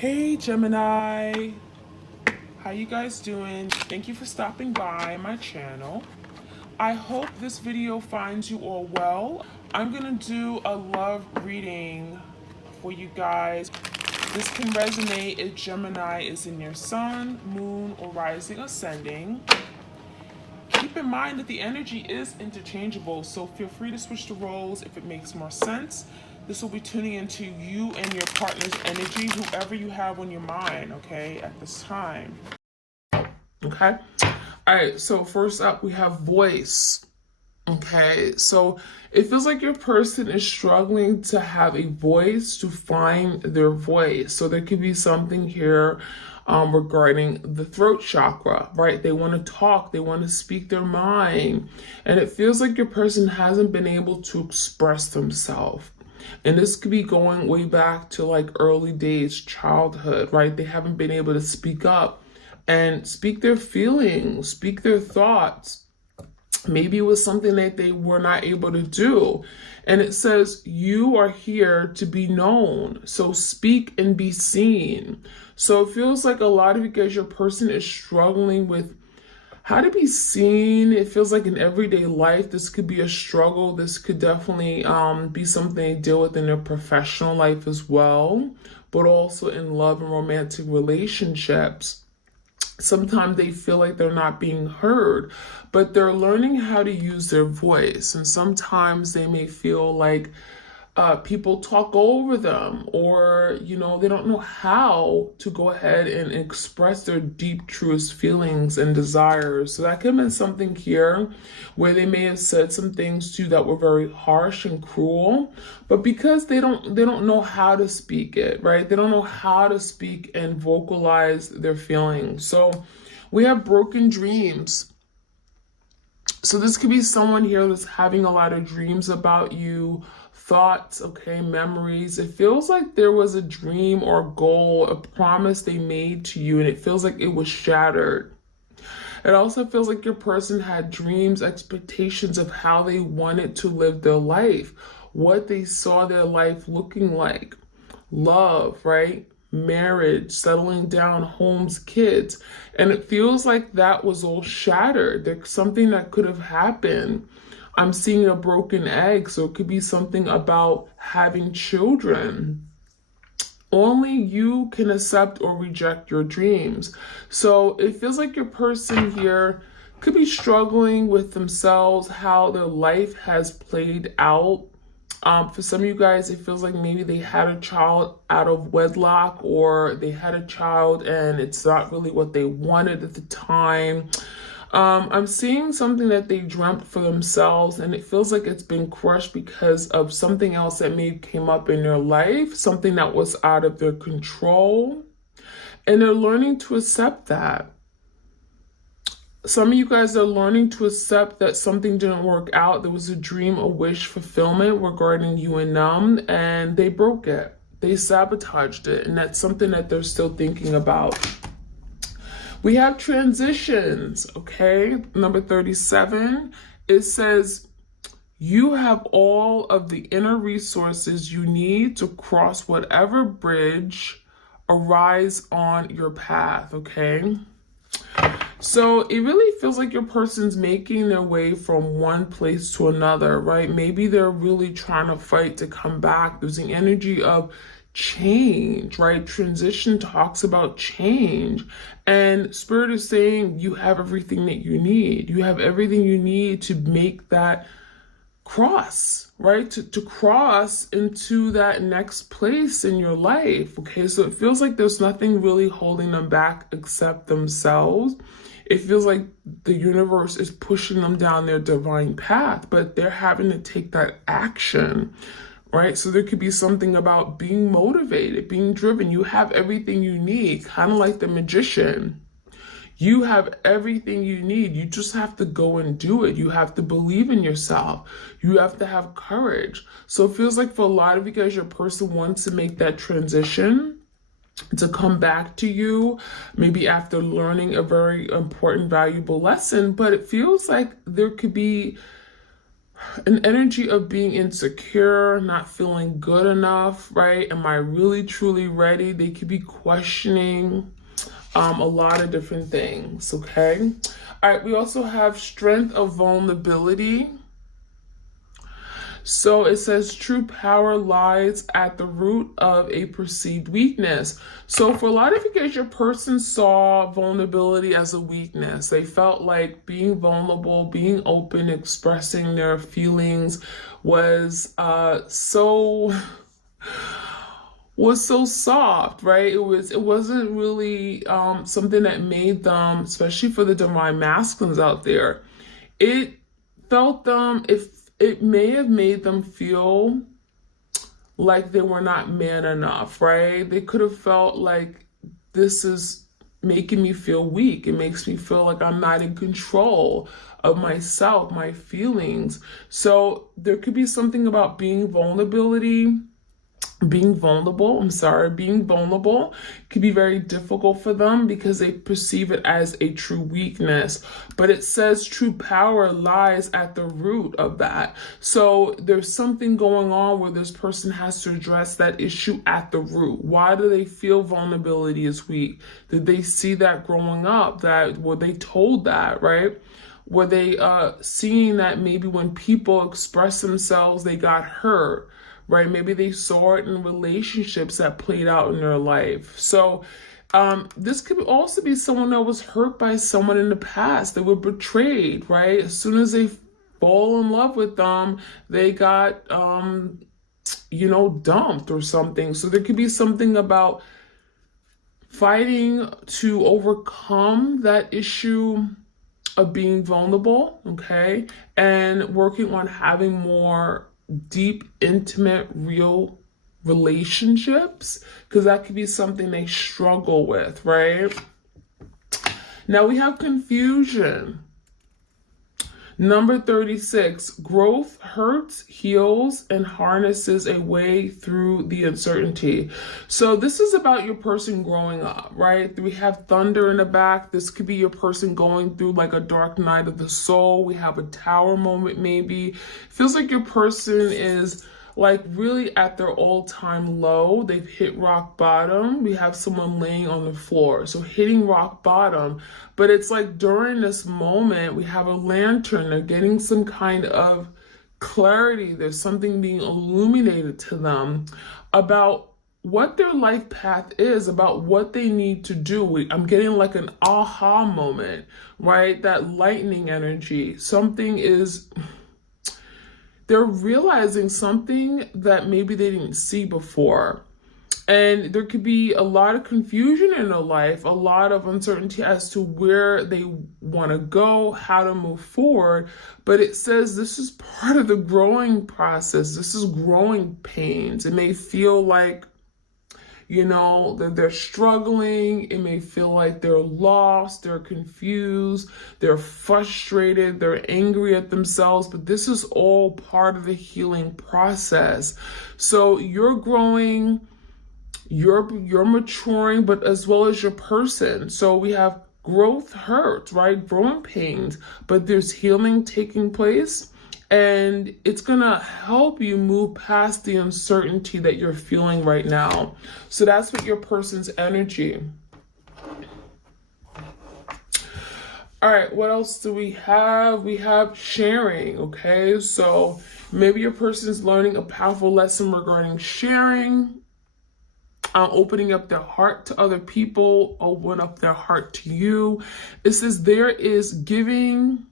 Hey Gemini, how you guys doing? Thank you for stopping by my channel. I hope this video finds you all well. I'm gonna do a love reading for you guys. This can resonate if Gemini is in your sun, moon, or rising ascending. Keep in mind that the energy is interchangeable, so feel free to switch the roles if it makes more sense. This will be tuning into you and your partner's energy, whoever you have on your mind, okay, at this time. Okay? All right, so first up, we have voice. Okay, so it feels like your person is struggling to have a voice, to find their voice. So there could be something here regarding the throat chakra, right? They want to talk, they want to speak their mind. And it feels like your person hasn't been able to express themselves. And this could be going way back to like early days, childhood, right? They haven't been able to speak up and speak their feelings, speak their thoughts. Maybe it was something that they were not able to do. And it says, you are here to be known. So speak and be seen. So it feels like a lot of you guys, your person is struggling with how to be seen. It feels like in everyday life, this could be a struggle. This could definitely be something they deal with in their professional life as well, but also in love and romantic relationships. Sometimes they feel like they're not being heard, but they're learning how to use their voice. And sometimes they may feel like people talk over them, or, they don't know how to go ahead and express their deep, truest feelings and desires. So that could have been something here where they may have said some things to you that were very harsh and cruel, but because they don't know how to speak it, right? They don't know how to speak and vocalize their feelings. So we have broken dreams. So this could be someone here that's having a lot of dreams about you, thoughts, okay, memories. It feels like there was a dream or goal, a promise they made to you, and it feels like it was shattered. It also feels like your person had dreams, expectations of how they wanted to live their life, what they saw their life looking like. Love, right? Marriage, settling down, homes, kids. And it feels like that was all shattered. There's something that could have happened. I'm seeing a broken egg, so it could be something about having children. Only you can accept or reject your dreams. So it feels like your person here could be struggling with themselves, how their life has played out. For some of you guys, it feels like maybe they had a child out of wedlock, or they had a child and it's not really what they wanted at the time. I'm seeing something that they dreamt for themselves, and it feels like it's been crushed because of something else that maybe came up in their life, something that was out of their control, and they're learning to accept that. Some of you guys are learning to accept that something didn't work out. There was a dream, a wish fulfillment regarding you and them, and they broke it. They sabotaged it, and that's something that they're still thinking about. We have transitions, okay? Number 37, it says, you have all of the inner resources you need to cross whatever bridge arise on your path, okay? So it really feels like your person's making their way from one place to another, right? Maybe they're really trying to fight to come back. There's the energy of change, right? Transition talks about change. And Spirit is saying you have everything that you need. You have everything you need to make that cross, right? To cross into that next place in your life, okay? So it feels like there's nothing really holding them back except themselves. It feels like the universe is pushing them down their divine path, but they're having to take that action, right? So there could be something about being motivated, being driven. You have everything you need, kind of like the magician. You have everything you need. You just have to go and do it. You have to believe in yourself. You have to have courage. So it feels like for a lot of you guys, your person wants to make that transition to come back to you, maybe after learning a very important, valuable lesson. But it feels like there could be an energy of being insecure, not feeling good enough, right? Am I really truly ready? They could be questioning a lot of different things, okay? All right, we also have strength of vulnerability. So it says true power lies at the root of a perceived weakness. So for a lot of you guys, your person saw vulnerability as a weakness. They felt like being vulnerable, being open, expressing their feelings was so soft, right? It wasn't really something that made them, especially for the divine masculines out there, it felt them, if it may have made them feel like they were not man enough, right? They could have felt like this is making me feel weak. It makes me feel like I'm not in control of myself, my feelings. So there could be something about being vulnerable could be very difficult for them because they perceive it as a true weakness. But it says true power lies at the root of that. So there's something going on where this person has to address that issue at the root. Why do they feel vulnerability is weak? Did they see that growing up? Were they told that, right? Were they seeing that maybe when people express themselves, they got hurt? Right? Maybe they saw it in relationships that played out in their life. So this could also be someone that was hurt by someone in the past. They were betrayed, right? As soon as they fall in love with them, they got, dumped or something. So there could be something about fighting to overcome that issue of being vulnerable, okay? And working on having more deep, intimate, real relationships, because that could be something they struggle with, right? Now we have confusion. Number 36, growth hurts, heals, and harnesses a way through the uncertainty. So this is about your person growing up, right? We have thunder in the back. This could be your person going through like a dark night of the soul. We have a tower moment maybe. Feels like your person is like really at their all-time low. They've hit rock bottom. We have someone laying on the floor. So hitting rock bottom. But it's like during this moment, we have a lantern. They're getting some kind of clarity. There's something being illuminated to them about what their life path is, about what they need to do. I'm getting like an aha moment, right? That lightning energy. They're realizing something that maybe they didn't see before. And there could be a lot of confusion in their life, a lot of uncertainty as to where they want to go, how to move forward. But it says this is part of the growing process. This is growing pains. It may feel like, that they're struggling. It may feel like they're lost, they're confused, they're frustrated, they're angry at themselves, but this is all part of the healing process. So you're growing, you're maturing, but as well as your person. So we have growth hurts, right? Growing pains, but there's healing taking place. And it's going to help you move past the uncertainty that you're feeling right now. So that's what your person's energy. All right, what else do we have? We have sharing, okay? So maybe your person's learning a powerful lesson regarding sharing, opening up their heart to other people, open up their heart to you. It says there is giving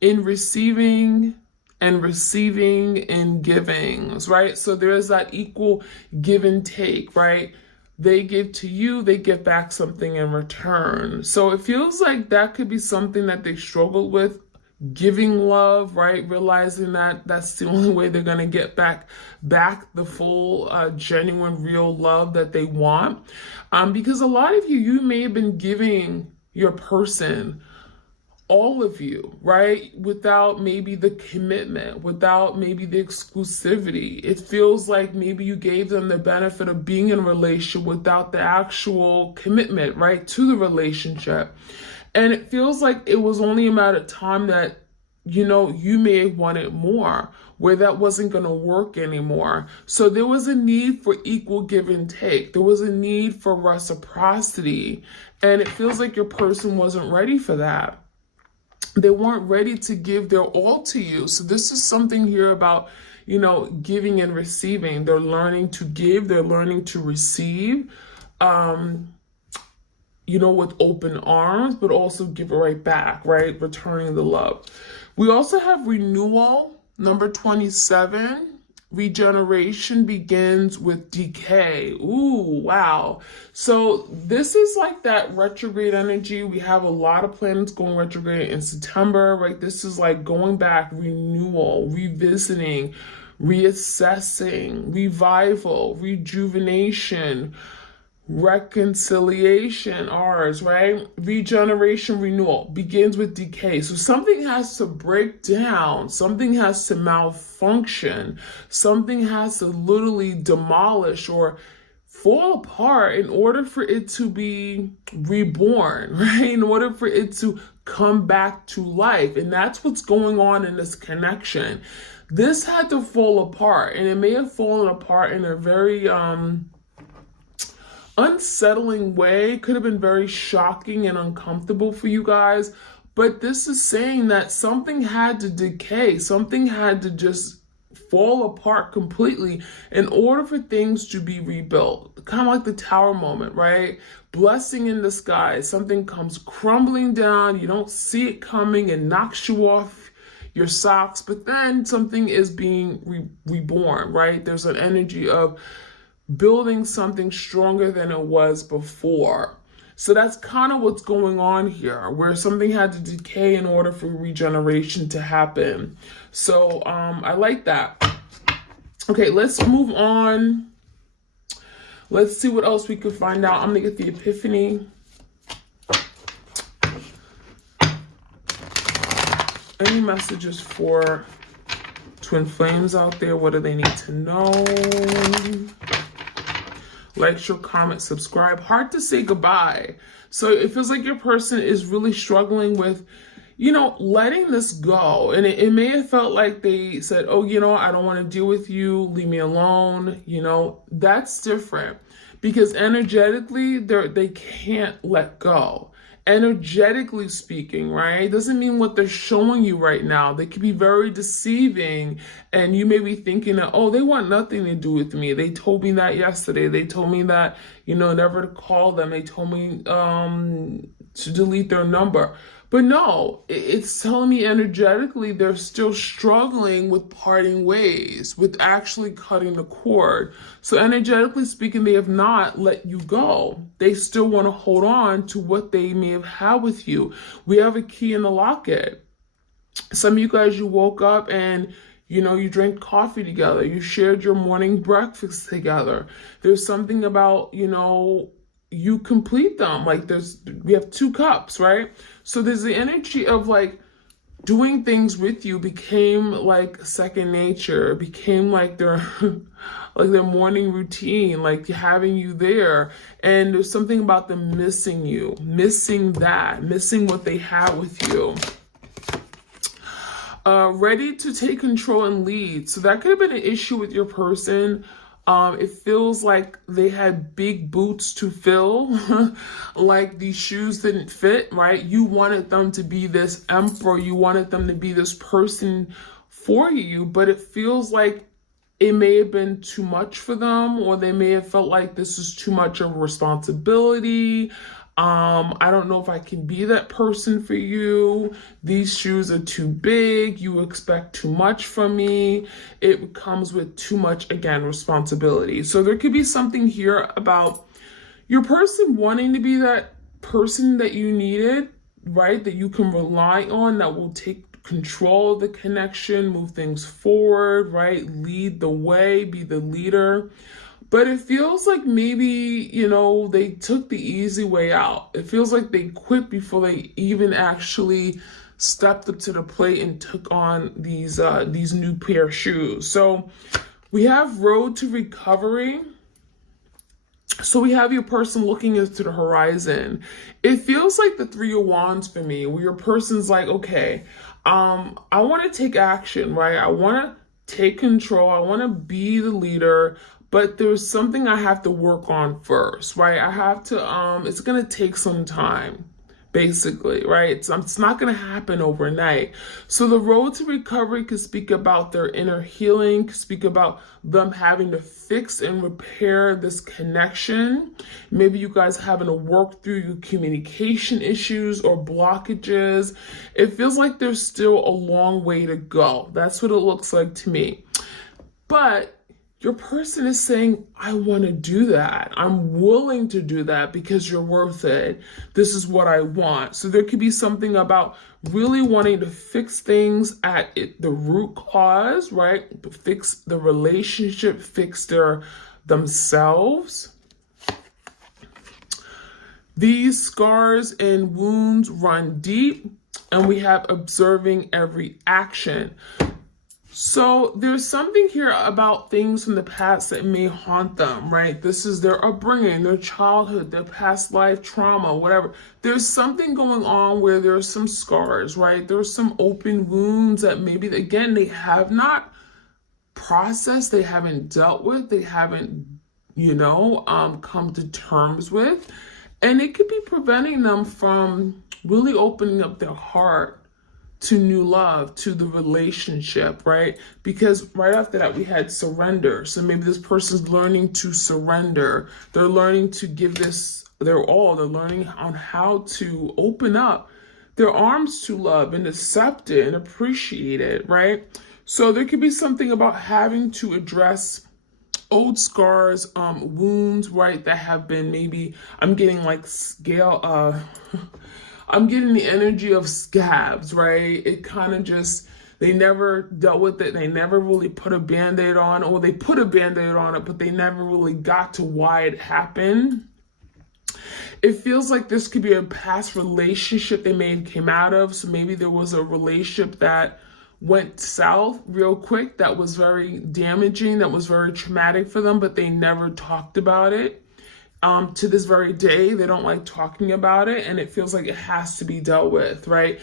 in receiving, and receiving in givings, right? So there's that equal give and take, right? They give to you, they give back something in return. So it feels like that could be something that they struggle with, giving love, right? Realizing that that's the only way they're gonna get back the full, genuine, real love that they want. Because a lot of you may have been giving your person, all of you, right? Without maybe the commitment, without maybe the exclusivity. It feels like maybe you gave them the benefit of being in a relationship without the actual commitment, right? To the relationship. And it feels like it was only a matter of time that you may have wanted more, where that wasn't going to work anymore. So there was a need for equal give and take. There was a need for reciprocity. And it feels like your person wasn't ready for that. They weren't ready to give their all to you. So this is something here about, giving and receiving. They're learning to give, they're learning to receive, with open arms, but also give it right back, right? Returning the love. We also have renewal, number 27. Regeneration begins with decay. Ooh, wow. So this is like that retrograde energy. We have a lot of planets going retrograde in September, right? This is like going back, renewal, revisiting, reassessing, revival, rejuvenation, reconciliation, ours, right? Regeneration, renewal begins with decay. So something has to break down, something has to malfunction, something has to literally demolish or fall apart in order for it to be reborn, right? In order for it to come back to life. And that's what's going on in this connection. This had to fall apart, and it may have fallen apart in a very unsettling way. Could have been very shocking and uncomfortable for you guys, but this is saying that something had to decay, something had to just fall apart completely in order for things to be rebuilt. Kind of like the tower moment, right? Blessing in disguise. Something comes crumbling down, you don't see it coming, and knocks you off your socks, but then something is being reborn, right? There's an energy of building something stronger than it was before. So that's kind of what's going on here, where something had to decay in order for regeneration to happen. So I like that. Okay, let's move on. Let's see what else we could find out. I'm gonna get the epiphany. Any messages for twin flames out there? What do they need to know? Like, share, comment, subscribe. Hard to say goodbye. So it feels like your person is really struggling with, letting this go. And it may have felt like they said, oh, I don't want to deal with you. Leave me alone. That's different, because energetically, they can't let go. Energetically speaking, right? Doesn't mean what they're showing you right now. They can be very deceiving, and you may be thinking that, oh, they want nothing to do with me. They told me that yesterday. They told me that, never to call them. They told me to delete their number. But no, it's telling me energetically they're still struggling with parting ways, with actually cutting the cord. So energetically speaking, they have not let you go. They still want to hold on to what they may have had with you. We have a key in the locket. Some of you guys, you woke up and you drank coffee together. You shared your morning breakfast together. There's something about, you complete them. Like we have 2 cups, right? So there's the energy of like doing things with you became like second nature, became like their like their morning routine, like having you there. And there's something about them missing you, missing what they had with you. Ready to take control and lead. So that could have been an issue with your person. It feels like they had big boots to fill, like these shoes didn't fit, right? You wanted them to be this emperor, you wanted them to be this person for you, but it feels like it may have been too much for them, or they may have felt like this is too much of a responsibility. I don't know if I can be that person for you. These shoes are too big. You expect too much from me. It comes with too much, again, responsibility. So there could be something here about your person wanting to be that person that you needed, right? That you can rely on, that will take control of the connection, move things forward, right? Lead the way, be the leader. But it feels like maybe, they took the easy way out. It feels like they quit before they even actually stepped up to the plate and took on these new pair of shoes. So we have road to recovery. So we have your person looking into the horizon. It feels like the 3 of Wands for me, where your person's like, okay, I want to take action, right? I want to take control. I want to be the leader, but there's something I have to work on first, right? I have to, it's going to take some time, basically, right? It's not going to happen overnight. So the road to recovery could speak about their inner healing, could speak about them having to fix and repair this connection. Maybe you guys having to work through your communication issues or blockages. It feels like there's still a long way to go. That's what it looks like to me. But your person is saying, I want to do that. I'm willing to do that because you're worth it. This is what I want. So there could be something about really wanting to fix things at the root cause, right? Fix the relationship, fix themselves. These scars and wounds run deep, and we have observing every action. So there's something here about things from the past that may haunt them, right? This is their upbringing, their childhood, their past life trauma, whatever. There's something going on where there's some scars, right? There's some open wounds that maybe, again, they have not processed, they haven't dealt with, they haven't, come to terms with. And it could be preventing them from really opening up their heart to new love, to the relationship, right? Because right after that, we had surrender. So maybe this person's learning to surrender. They're learning to give this their all. They're learning on how to open up their arms to love and accept it and appreciate it, right? So there could be something about having to address old scars, wounds, right? That have been maybe, I'm getting like I'm getting the energy of scabs, right? It kind of just, they never dealt with it. They never really put a Band-Aid on, or they put a Band-Aid on it, but they never really got to why it happened. It feels like this could be a past relationship they may have came out of. So maybe there was a relationship that went south real quick, that was very damaging, that was very traumatic for them, but they never talked about it. To this very day, they don't like talking about it, and it feels like it has to be dealt with, right?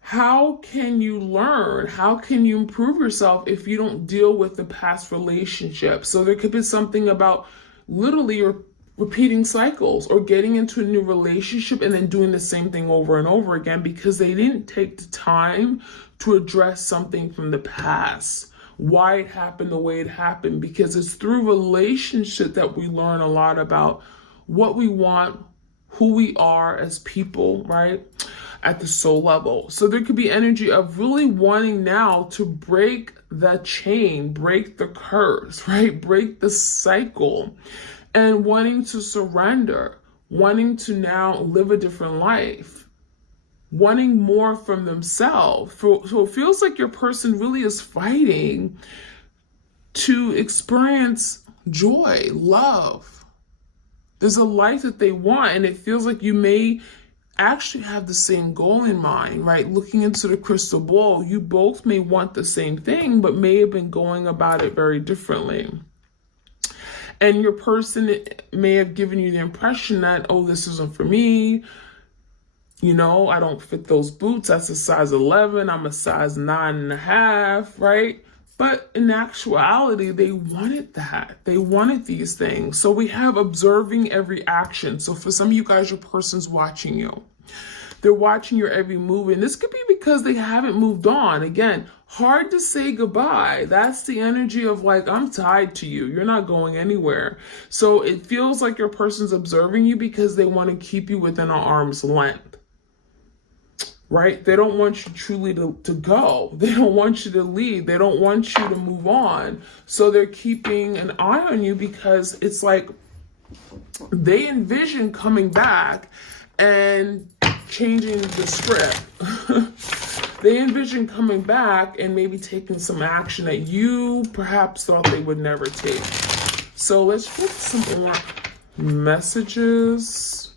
How can you learn? How can you improve yourself if you don't deal with the past relationship? So there could be something about literally repeating cycles, or getting into a new relationship and then doing the same thing over and over again because they didn't take the time to address something from the past. Why it happened the way it happened, because it's through relationship that we learn a lot about what we want, who we are as people, right? At the soul level. So there could be energy of really wanting now to break the chain, break the curse, right? Break the cycle, and wanting to surrender, wanting to now live a different life, wanting more from themselves. So it feels like your person really is fighting to experience joy, love. There's a life that they want, and it feels like you may actually have the same goal in mind, right? Looking into the crystal ball, you both may want the same thing, but may have been going about it very differently. And your person may have given you the impression that, oh, this isn't for me. I don't fit those boots. That's a size 11. I'm a size 9.5, right? But in actuality, they wanted that. They wanted these things. So we have observing every action. So for some of you guys, your person's watching you. They're watching your every move. And this could be because they haven't moved on. Again, hard to say goodbye. That's the energy of like, I'm tied to you. You're not going anywhere. So it feels like your person's observing you because they want to keep you within an arm's length. Right? They don't want you truly to go. They don't want you to leave. They don't want you to move on. So they're keeping an eye on you because it's like they envision coming back and changing the script. They envision coming back and maybe taking some action that you perhaps thought they would never take. So let's get some more messages.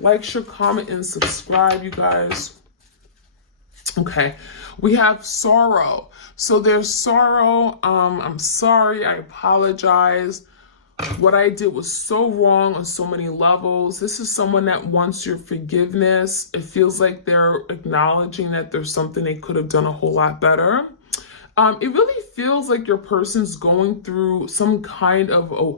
Like, share, comment, and subscribe, you guys. Okay, we have sorrow. So there's sorrow. I'm sorry. I apologize. What I did was so wrong on so many levels. This is someone that wants your forgiveness. It feels like they're acknowledging that there's something they could have done a whole lot better. It really feels like your person's going through some kind of a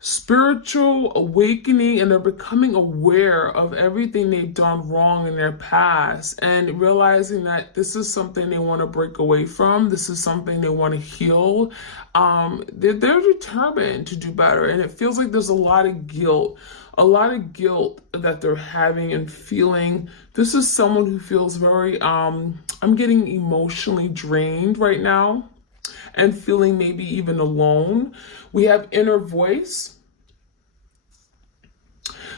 spiritual awakening, and they're becoming aware of everything they've done wrong in their past and realizing that this is something they want to break away from. This is something they want to heal. They're determined to do better, and it feels like there's a lot of guilt that they're having and feeling. This is someone who feels very, I'm getting emotionally drained right now and feeling maybe even alone. We have inner voice.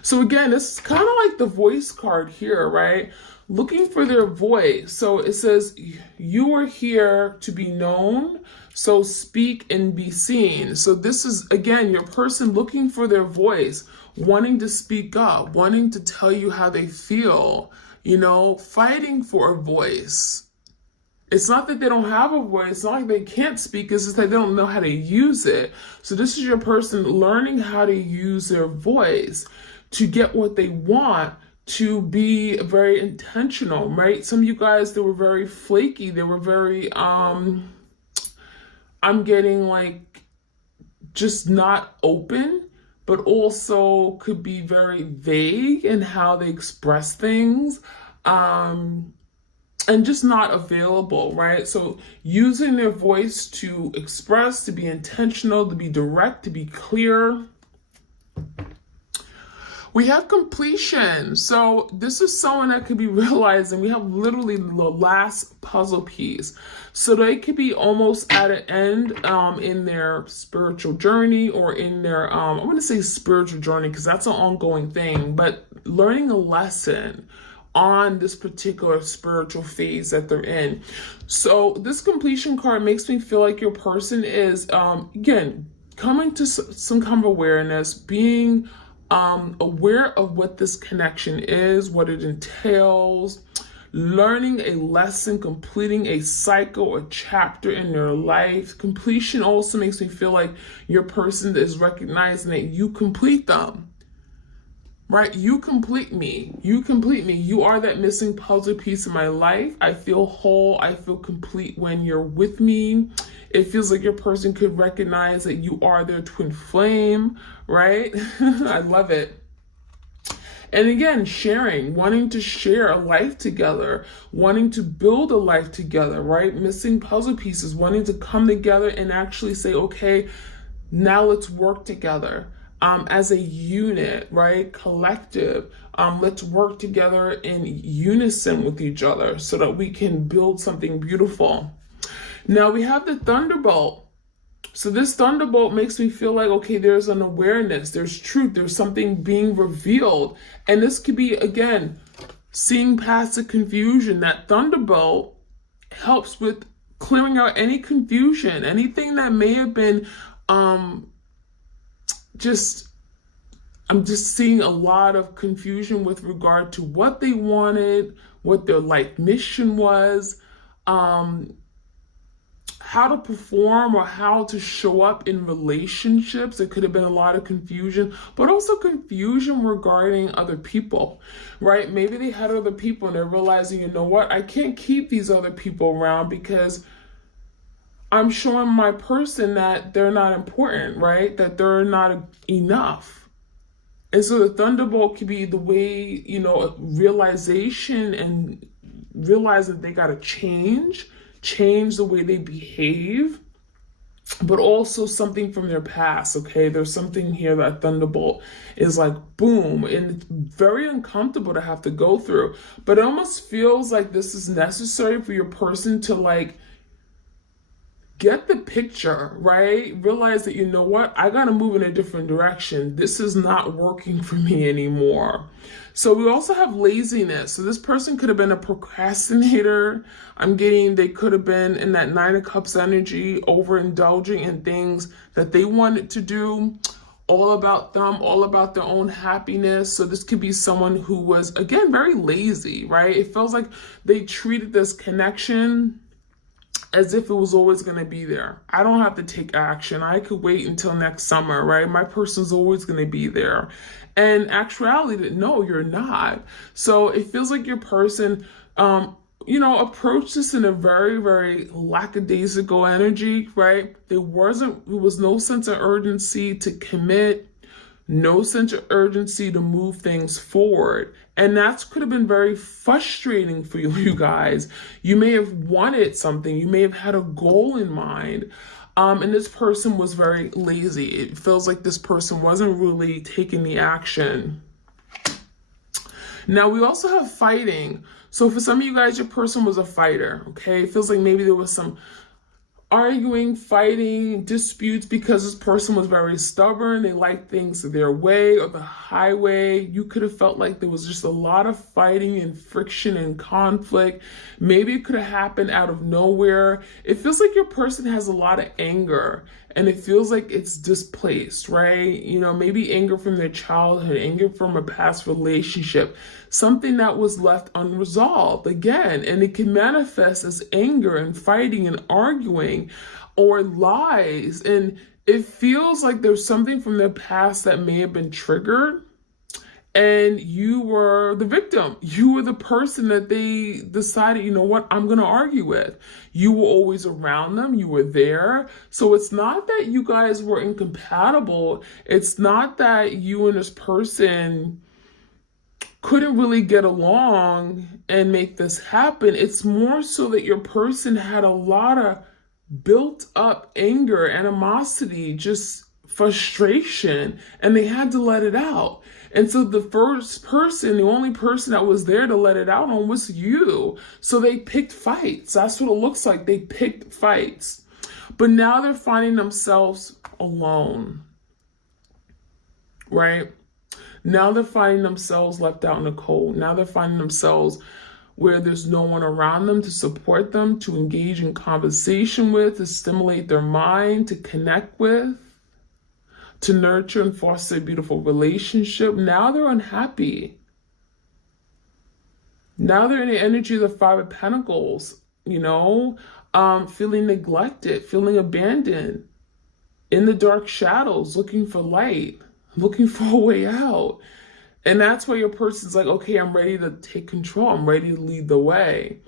So again, this is kind of like the voice card here, right? Looking for their voice. So it says, you are here to be known, so speak and be seen. So this is, again, your person looking for their voice, wanting to speak up, wanting to tell you how they feel, fighting for a voice. It's not that they don't have a voice. It's not like they can't speak. It's just that they don't know how to use it. So this is your person learning how to use their voice to get what they want, to be very intentional, right? Some of you guys, they were very flaky. They were very, I'm getting like just not open, but also could be very vague in how they express things. And just not available, right? So using their voice to express, to be intentional, to be direct, to be clear. We have completion. So this is someone that could be realizing we have literally the last puzzle piece. So they could be almost at an end in their spiritual journey, or in their, I'm going to say spiritual journey because that's an ongoing thing, but learning a lesson on this particular spiritual phase that they're in. So this completion card makes me feel like your person is, again, coming to some kind of awareness, being aware of what this connection is, what it entails, learning a lesson, completing a cycle or chapter in their life. Completion also makes me feel like your person is recognizing that you complete them. Right? You complete me. You complete me. You are that missing puzzle piece in my life. I feel whole. I feel complete when you're with me. It feels like your person could recognize that you are their twin flame, right? I love it. And again, sharing, wanting to share a life together, wanting to build a life together, right? Missing puzzle pieces, wanting to come together and actually say, okay, now let's work together. As a unit, right? Collective. Let's work together in unison with each other so that we can build something beautiful. Now we have the thunderbolt. So this thunderbolt makes me feel like, okay, there's an awareness, there's truth, there's something being revealed. And this could be, again, seeing past the confusion. That thunderbolt helps with clearing out any confusion, anything that may have been, I'm just seeing a lot of confusion with regard to what they wanted, what their life mission was, how to perform or how to show up in relationships. There could have been a lot of confusion, but also confusion regarding other people, right? Maybe they had other people and they're realizing, you know what, I can't keep these other people around because I'm showing my person that they're not important, right? That they're not enough. And so the thunderbolt could be the way, realization and realize that they got to change the way they behave, but also something from their past, okay? There's something here that thunderbolt is like, boom, and it's very uncomfortable to have to go through, but it almost feels like this is necessary for your person to like, get the picture, right? Realize that, you know what? I got to move in a different direction. This is not working for me anymore. So we also have laziness. So this person could have been a procrastinator. They could have been in that 9 of Cups energy, overindulging in things that they wanted to do, all about them, all about their own happiness. So this could be someone who was, again, very lazy, right? It feels like they treated this connection as if it was always going to be there. I don't have to take action. I could wait until next summer, right? My person's always going to be there. And actuality, no, you're not. So it feels like your person, approached this in a very, very lackadaisical energy, right? There was no sense of urgency to commit, no sense of urgency to move things forward. And that could have been very frustrating for you guys. You may have wanted something. You may have had a goal in mind. And this person was very lazy. It feels like this person wasn't really taking the action. Now, we also have fighting. So for some of you guys, your person was a fighter, okay? It feels like maybe there was some arguing, fighting, disputes because this person was very stubborn. They liked things their way or the highway. You could have felt like there was just a lot of fighting and friction and conflict. Maybe it could have happened out of nowhere. It feels like your person has a lot of anger and it feels like it's displaced, right? Maybe anger from their childhood, anger from a past relationship, something that was left unresolved again. And it can manifest as anger and fighting and arguing or lies. And it feels like there's something from their past that may have been triggered. And you were the victim. You were the person that they decided, you know what, I'm going to argue with. You were always around them. You were there. So it's not that you guys were incompatible. It's not that you and this person couldn't really get along and make this happen. It's more so that your person had a lot of built up anger, animosity, just frustration, and they had to let it out. And so the only person that was there to let it out on was you. So they picked fights. That's what it looks like. They picked fights. But now they're finding themselves alone, right? Now they're finding themselves left out in the cold. Now they're finding themselves where there's no one around them to support them, to engage in conversation with, to stimulate their mind, to connect with, to nurture and foster a beautiful relationship. Now they're unhappy. Now they're in the energy of the Five of Pentacles, feeling neglected, feeling abandoned, in the dark shadows, looking for light, looking for a way out. And that's why your person's like, okay, I'm ready to take control. I'm ready to lead the way.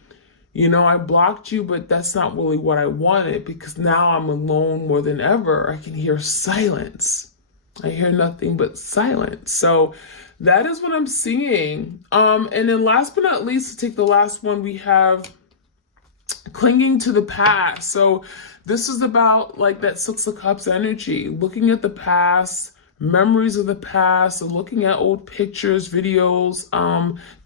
I blocked you, but that's not really what I wanted, because now I'm alone more than ever. I can hear silence. I hear nothing but silence. So that is what I'm seeing. And then last but not least, to take the last one, we have clinging to the past. So this is about like that Six of Cups energy, looking at the past, memories of the past, looking at old pictures, videos,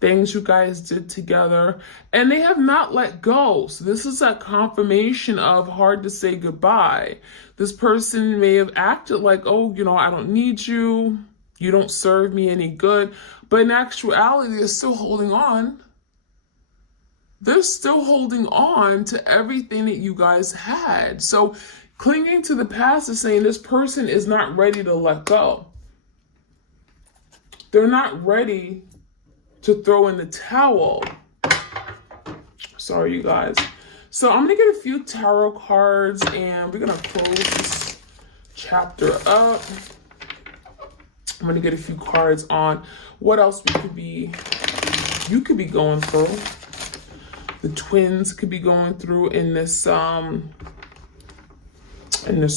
things you guys did together, and they have not let go. So this is a confirmation of hard to say goodbye. This person may have acted like, oh, I don't need you. You don't serve me any good. But in actuality, they're still holding on. They're still holding on to everything that you guys had. So clinging to the past is saying this person is not ready to let go. They're not ready to throw in the towel. Sorry, you guys. So I'm going to get a few tarot cards and we're going to close this chapter up. I'm going to get a few cards on what else you could be going through. The twins could be going through in this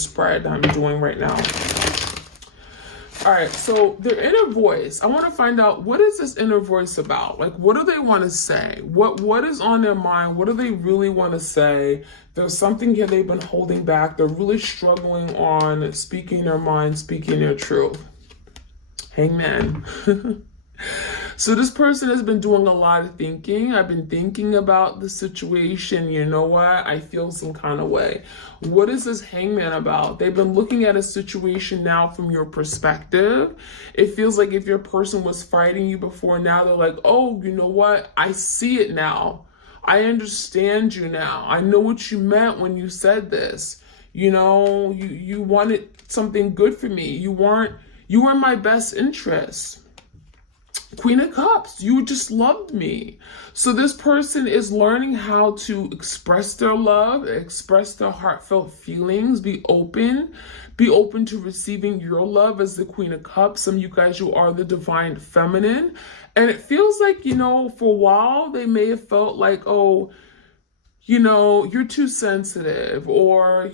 spread I'm doing right now. All right, so their inner voice. I want to find out, what is this inner voice about? Like, what do they want to say? What is on their mind? What do they really want to say? There's something here they've been holding back. They're really struggling on speaking their mind, speaking their truth. Hangman. So this person has been doing a lot of thinking. I've been thinking about the situation. You know what? I feel some kind of way. What is this hangman about? They've been looking at a situation now from your perspective. It feels like if your person was fighting you before, now they're like, oh, you know what? I see it now. I understand you now. I know what you meant when you said this. You wanted something good for me. You weren't my best interest. Queen of Cups, you just loved me. So this person is learning how to express their love, express their heartfelt feelings, be open to receiving your love as the Queen of Cups. Some of you guys, you are the divine feminine. And it feels like, for a while, they may have felt like, oh, you're too sensitive, or,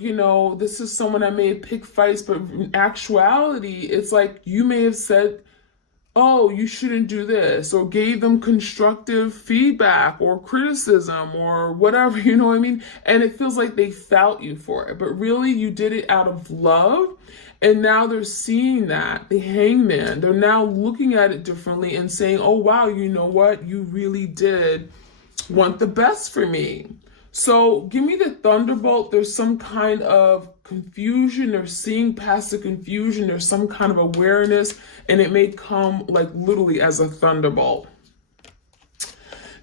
this is someone that may have picked fights, but in actuality, it's like you may have said, oh, you shouldn't do this, or gave them constructive feedback or criticism or whatever, you know what I mean? And it feels like they felt you for it, but really you did it out of love. And now they're seeing that, the Hangman, they're now looking at it differently and saying, oh, wow, you know what? You really did want the best for me. So give me the thunderbolt. There's some kind of confusion. They're seeing past the confusion. There's some kind of awareness, and it may come like literally as a thunderbolt.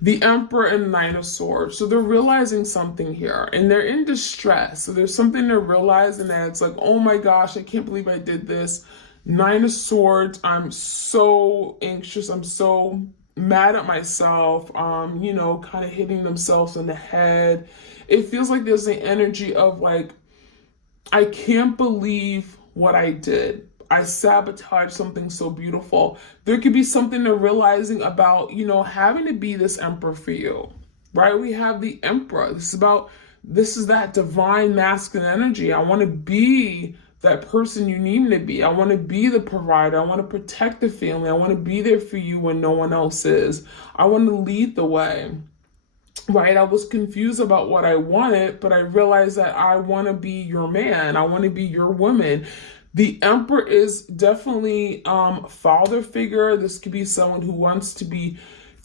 The Emperor and Knight of Swords. So they're realizing something here, and they're in distress. So there's something they're realizing that it's like, oh my gosh, I can't believe I did this. Nine of Swords, I'm so anxious. I'm so mad at myself, kind of hitting themselves in the head. It feels like there's the energy of like, I can't believe what I did. I sabotaged something so beautiful. There could be something they're realizing about, having to be this emperor for you, right? We have the Emperor. This is that divine masculine energy. I want to be that person you need me to be. I want to be the provider. I want to protect the family. I want to be there for you when no one else is. I want to lead the way, right? I was confused about what I wanted, but I realized that I want to be your man. I want to be your woman. The Emperor is definitely father figure. This could be someone who wants to be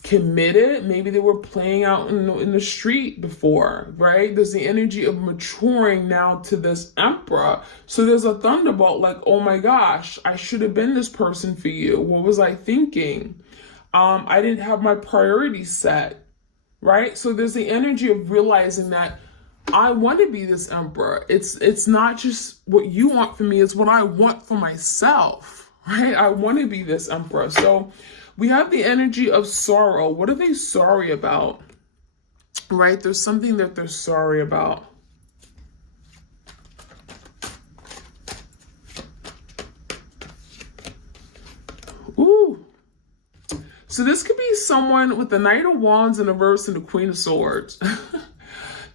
committed. Maybe they were playing out in the street before, right? There's the energy of maturing now to this Emperor. So there's a thunderbolt like, oh my gosh, I should have been this person for you. What was I thinking? I didn't have my priorities set, right? So there's the energy of realizing that I want to be this Emperor. It's not just what you want for me, it's what I want for myself, right? I want to be this Emperor. So we have the energy of sorrow. What are they sorry about? Right? There's something that they're sorry about. Ooh. So this could be someone with the Knight of Wands in reverse and the Queen of Swords.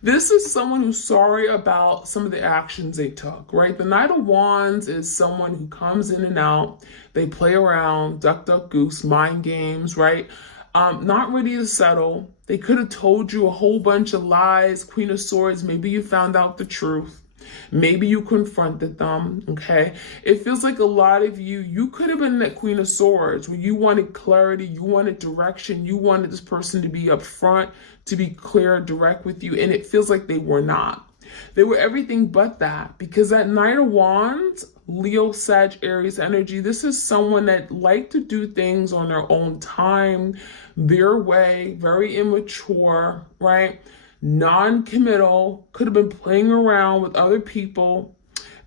This is someone who's sorry about some of the actions they took, right? The Knight of Wands is someone who comes in and out. They play around, duck, duck, goose, mind games, right? Not ready to settle. They could have told you a whole bunch of lies. Queen of Swords, maybe you found out the truth. Maybe you confronted them, okay? It feels like a lot of you could have been that Queen of Swords where you wanted clarity, you wanted direction, you wanted this person to be upfront, to be clear, direct with you, and it feels like they were not. They were everything but that, because that Knight of Wands, Leo, Sag, Aries energy, this is someone that liked to do things on their own time, their way, very immature, right? Non-committal, could have been playing around with other people,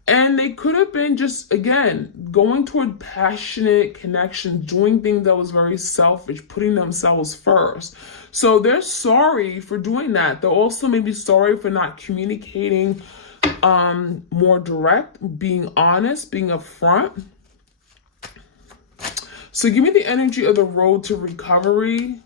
and they could have been just, again, going toward passionate connection, doing things that was very selfish, putting themselves first. So they're sorry for doing that. They're also maybe sorry for not communicating more direct, being honest, being upfront. So give me the energy of the road to recovery,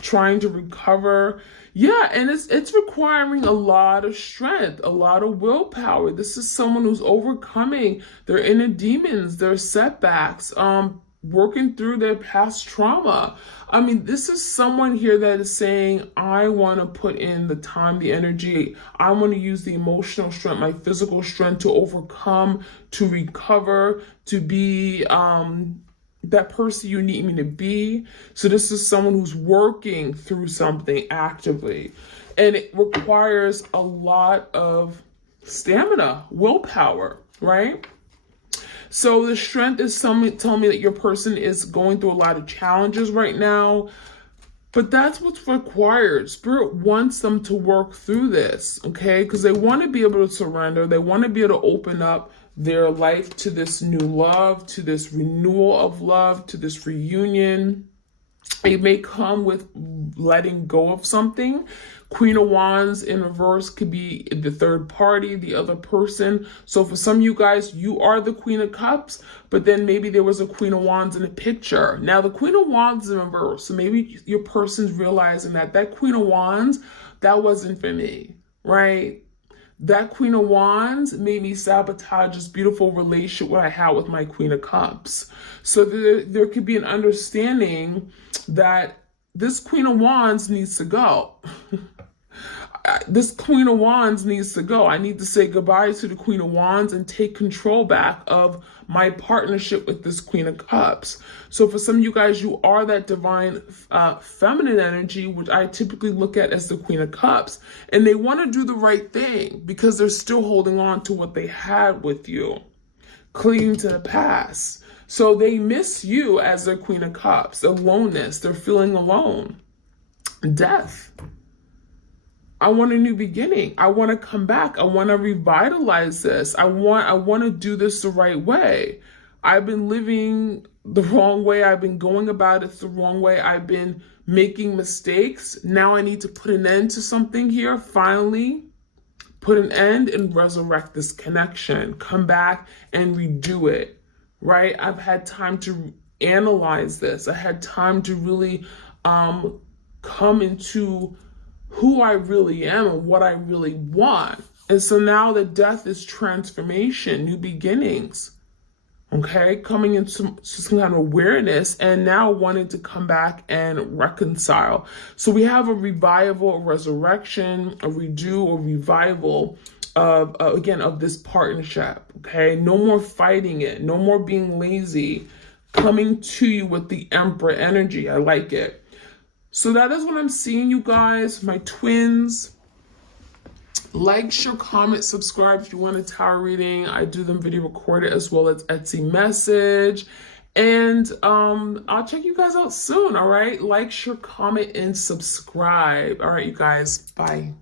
trying to recover. Yeah, and it's requiring a lot of strength, a lot of willpower. This is someone who's overcoming their inner demons, their setbacks, working through their past trauma. I mean, this is someone here that is saying, I want to put in the time, the energy. I want to use the emotional strength, my physical strength to overcome, to recover, to be that person you need me to be. So this is someone who's working through something actively, and it requires a lot of stamina, willpower, right? So the strength is telling me that your person is going through a lot of challenges right now. But that's what's required. Spirit wants them to work through this, okay? Because they want to be able to surrender. They want to be able to open up their life to this new love, to this renewal of love, to this reunion. It may come with letting go of something. Queen of Wands in reverse could be the third party, the other person. So for some of you guys, you are the Queen of Cups, but then maybe there was a Queen of Wands in the picture. Now the Queen of Wands is in reverse. So maybe your person's realizing that that Queen of Wands, that wasn't for me, right? That Queen of Wands made me sabotage this beautiful relationship what I had with my Queen of Cups. So there could be an understanding that this Queen of Wands needs to go. This Queen of Wands needs to go. I need to say goodbye to the Queen of Wands and take control back of my partnership with this Queen of Cups. So for some of you guys, you are that divine feminine energy, which I typically look at as the Queen of Cups. And they want to do the right thing because they're still holding on to what they had with you, clinging to the past. So they miss you as their Queen of Cups, aloneness. They're feeling alone. Death. I want a new beginning. I want to come back. I want to revitalize this. I want to do this the right way. I've been living the wrong way. I've been going about it the wrong way. I've been making mistakes. Now I need to put an end to something here. Finally, put an end and resurrect this connection. Come back and redo it, right? I've had time to analyze this. I had time to really come into who I really am and what I really want. And so now the death is transformation, new beginnings, okay? Coming into some kind of awareness and now wanting to come back and reconcile. So we have a revival, a resurrection, a redo, a revival of, again, of this partnership, okay? No more fighting it, no more being lazy, coming to you with the Emperor energy. I like it. So that is what I'm seeing, you guys, my twins. Like, share, comment, subscribe if you want a tarot reading. I do them video recorded as well as Etsy message. And I'll check you guys out soon, all right? Like, share, comment, and subscribe. All right, you guys, bye.